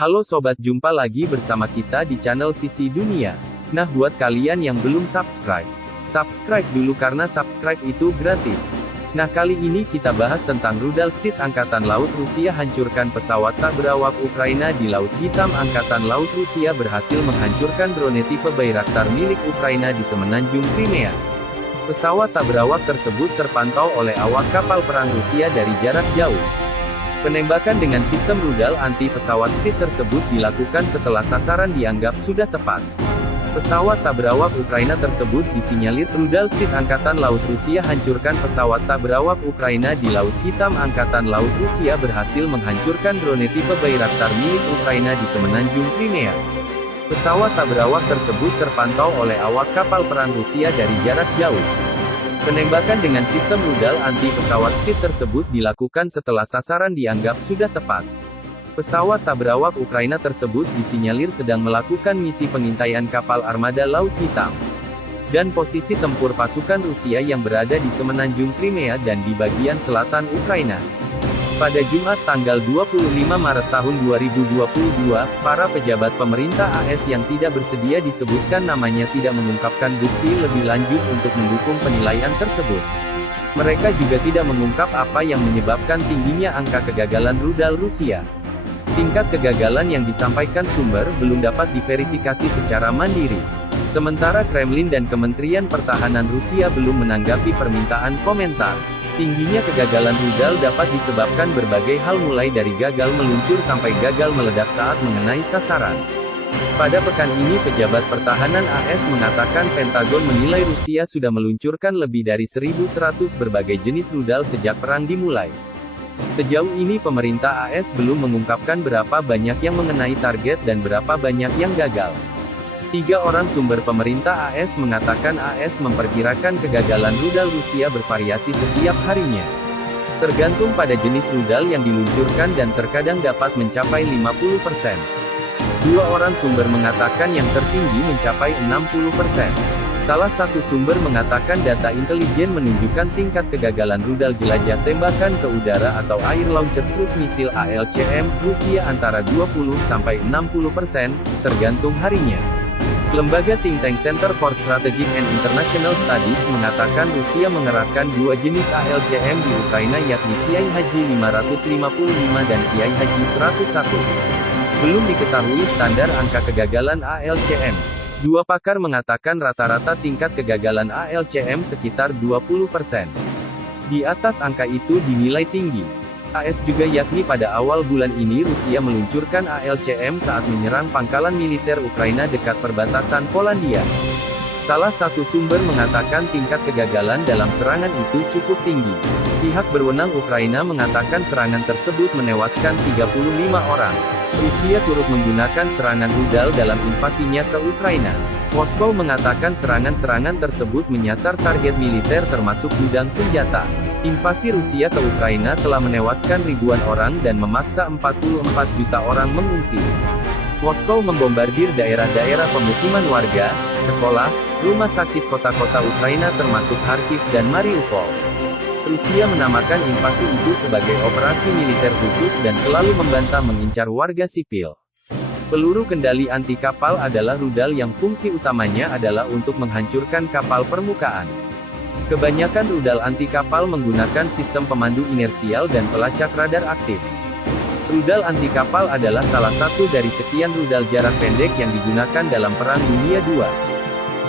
Halo sobat, jumpa lagi bersama kita di channel Sisi Dunia. Nah, buat kalian yang belum subscribe, subscribe dulu karena subscribe itu gratis. Nah, kali ini kita bahas tentang rudal Steed Angkatan Laut Rusia hancurkan pesawat tak berawak Ukraina di Laut Hitam. Angkatan Laut Rusia berhasil menghancurkan drone tipe Bayraktar milik Ukraina di semenanjung Crimea. Pesawat tak berawak tersebut terpantau oleh awak kapal perang Rusia dari jarak jauh. Penembakan dengan sistem rudal anti-pesawat Steed tersebut dilakukan setelah sasaran dianggap sudah tepat. Pesawat tak berawak Ukraina tersebut disinyalir rudal Steed Angkatan Laut Rusia hancurkan pesawat tak berawak Ukraina di Laut Hitam. Angkatan Laut Rusia berhasil menghancurkan drone tipe Bayraktar milik Ukraina di semenanjung Crimea. Pesawat tak berawak tersebut terpantau oleh awak kapal perang Rusia dari jarak jauh. Penembakan dengan sistem rudal anti-pesawat Steed tersebut dilakukan setelah sasaran dianggap sudah tepat. Pesawat tak berawak Ukraina tersebut disinyalir sedang melakukan misi pengintaian kapal armada Laut Hitam. Dan posisi tempur pasukan Rusia yang berada di semenanjung Crimea dan di bagian selatan Ukraina. Pada Jumat tanggal 25 Maret tahun 2022, para pejabat pemerintah AS yang tidak bersedia disebutkan namanya tidak mengungkapkan bukti lebih lanjut untuk mendukung penilaian tersebut. Mereka juga tidak mengungkap apa yang menyebabkan tingginya angka kegagalan rudal Rusia. Tingkat kegagalan yang disampaikan sumber belum dapat diverifikasi secara mandiri. Sementara Kremlin dan Kementerian Pertahanan Rusia belum menanggapi permintaan komentar. Tingginya kegagalan rudal dapat disebabkan berbagai hal mulai dari gagal meluncur sampai gagal meledak saat mengenai sasaran. Pada pekan ini pejabat pertahanan AS mengatakan Pentagon menilai Rusia sudah meluncurkan lebih dari 1.100 berbagai jenis rudal sejak perang dimulai. Sejauh ini pemerintah AS belum mengungkapkan berapa banyak yang mengenai target dan berapa banyak yang gagal. 3 orang sumber pemerintah AS mengatakan AS memperkirakan kegagalan rudal Rusia bervariasi setiap harinya. Tergantung pada jenis rudal yang diluncurkan dan terkadang dapat mencapai 50%. 2 orang sumber mengatakan yang tertinggi mencapai 60%. Salah satu sumber mengatakan data intelijen menunjukkan tingkat kegagalan rudal jelajah tembakan ke udara atau Air Launched Cruise Missile ALCM Rusia antara 20-60%, tergantung harinya. Lembaga think tank Center for Strategic and International Studies mengatakan Rusia mengerahkan 2 jenis ALCM di Ukraina yakni Kiai Haji 555 dan Kiai Haji 101. Belum diketahui standar angka kegagalan ALCM. 2 pakar mengatakan rata-rata tingkat kegagalan ALCM sekitar 20%. Di atas angka itu dinilai tinggi. AS juga yakni pada awal bulan ini Rusia meluncurkan ALCM saat menyerang pangkalan militer Ukraina dekat perbatasan Polandia. Salah satu sumber mengatakan tingkat kegagalan dalam serangan itu cukup tinggi. Pihak berwenang Ukraina mengatakan serangan tersebut menewaskan 35 orang. Rusia turut menggunakan serangan rudal dalam invasinya ke Ukraina. Moskow mengatakan serangan-serangan tersebut menyasar target militer termasuk gudang senjata. Invasi Rusia ke Ukraina telah menewaskan ribuan orang dan memaksa 44 juta orang mengungsi. Moskow membombardir daerah-daerah pemukiman warga, sekolah, rumah sakit kota-kota Ukraina termasuk Kharkiv dan Mariupol. Rusia menamakan invasi itu sebagai operasi militer khusus dan selalu membantah mengincar warga sipil. Peluru kendali anti kapal adalah rudal yang fungsi utamanya adalah untuk menghancurkan kapal permukaan. Kebanyakan rudal anti kapal menggunakan sistem pemandu inersial dan pelacak radar aktif. Rudal anti kapal adalah salah satu dari sekian rudal jarak pendek yang digunakan dalam Perang Dunia II.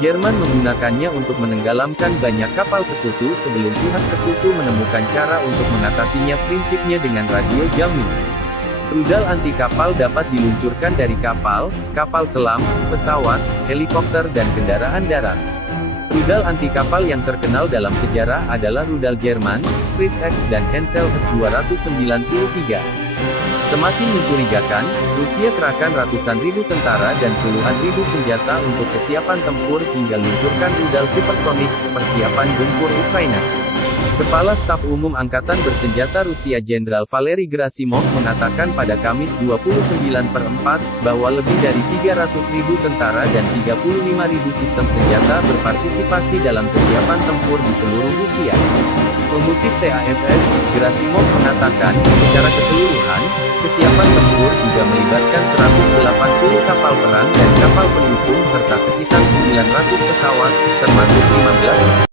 Jerman menggunakannya untuk menenggelamkan banyak kapal sekutu sebelum pihak sekutu menemukan cara untuk mengatasinya, prinsipnya dengan radio jamming. Rudal anti kapal dapat diluncurkan dari kapal, kapal selam, pesawat, helikopter dan kendaraan darat. Rudal anti kapal yang terkenal dalam sejarah adalah rudal Jerman, Fritz X dan Hensel S-293. Semakin mencurigakan, Rusia kerahkan ratusan ribu tentara dan puluhan ribu senjata untuk kesiapan tempur hingga luncurkan rudal supersonik, persiapan gempur Ukraina. Kepala Staf Umum Angkatan Bersenjata Rusia Jenderal Valery Gerasimov mengatakan pada Kamis 29/4, bahwa lebih dari 300.000 tentara dan 35.000 sistem senjata berpartisipasi dalam kesiapan tempur di seluruh Rusia. Mengutip TASS, Gerasimov mengatakan, secara keseluruhan, kesiapan tempur juga melibatkan 180 kapal perang dan kapal pendukung serta sekitar 900 pesawat, termasuk 15